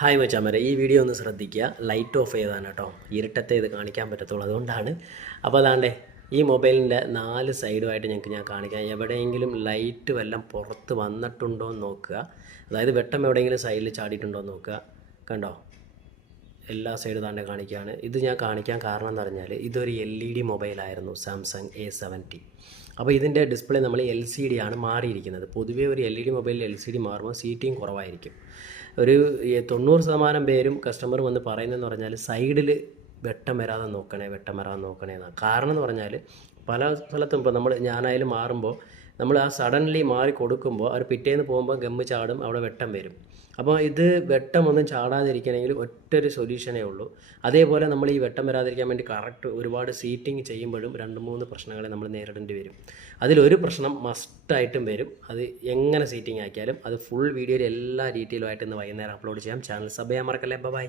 Hi മച്ചാമരെ, ഈ video ഒന്ന് ശ്രദ്ധിക്കുക. ലൈറ്റ് ഓഫ് ചെയ്താണ് കേട്ടോ, ഇരുട്ടത്തെ ഇത് കാണിക്കാൻ പറ്റത്തുള്ളൂ, അതുകൊണ്ടാണ്. അപ്പോൾ അതാണ്ടേ ഈ മൊബൈലിൻ്റെ 4 സൈഡുമായിട്ട് ഞാൻ കാണിക്കാം. എവിടെയെങ്കിലും ലൈറ്റ് വല്ലതും പുറത്ത് വന്നിട്ടുണ്ടോ എന്ന് നോക്കുക. അതായത് വെട്ടം എവിടെയെങ്കിലും സൈഡിൽ ചാടിയിട്ടുണ്ടോ എന്ന് നോക്കുക. കണ്ടോ, എല്ലാ സൈഡും താണ്ടെ കാണിക്കുകയാണ്. ഇത് ഞാൻ കാണിക്കാൻ കാരണം എന്ന് പറഞ്ഞാൽ ഇതൊരു LED മൊബൈലായിരുന്നു, സാംസങ് A70. അപ്പോൾ ഇതിൻ്റെ ഡിസ്പ്ലേ നമ്മൾ LCD ആണ് മാറിയിരിക്കുന്നത്. പൊതുവേ ഒരു LED മൊബൈലിൽ LCD മാറുമ്പോൾ സീറ്റിംഗ് കുറവായിരിക്കും. ഒരു 90% പേരും കസ്റ്റമർ വന്ന് പറയുന്നതെന്ന് പറഞ്ഞാൽ സൈഡിൽ വെട്ടം വരാതെ നോക്കണേ എന്നാണ്. കാരണം എന്ന് പറഞ്ഞാൽ പല സ്ഥലത്തും ഇപ്പോൾ ഞാനായാലും മാറുമ്പോൾ നമ്മൾ ആ സഡൻലി മാറി കൊടുക്കുമ്പോൾ അവർ പിറ്റേന്ന് പോകുമ്പോൾ ഗമ്മ് ചാടും, അവിടെ വെട്ടം വരും. അപ്പോൾ ഇത് വെട്ടമൊന്നും ചാടാതിരിക്കണമെങ്കിൽ ഒറ്റൊരു സൊല്യൂഷനേ ഉള്ളൂ. അതേപോലെ നമ്മൾ ഈ വെട്ടം വരാതിരിക്കാൻ വേണ്ടി കറക്റ്റ് ഒരുപാട് സീറ്റിംഗ് ചെയ്യുമ്പോഴും 2-3 പ്രശ്നങ്ങളെ നമ്മൾ നേരിടേണ്ടി വരും. അതിലൊരു പ്രശ്നം മസ്റ്റായിട്ടും വരും. അത് എങ്ങനെ സീറ്റിംഗ് ആക്കിയാലും അത് ഫുൾ വീഡിയോയിൽ എല്ലാ ഡീറ്റെയിലുമായിട്ട് ഇന്ന് വൈകുന്നേരം അപ്ലോഡ് ചെയ്യാം. ചാനൽ സബ് ചെയ്യാൻ മറക്കല്ലേ. ബൈ.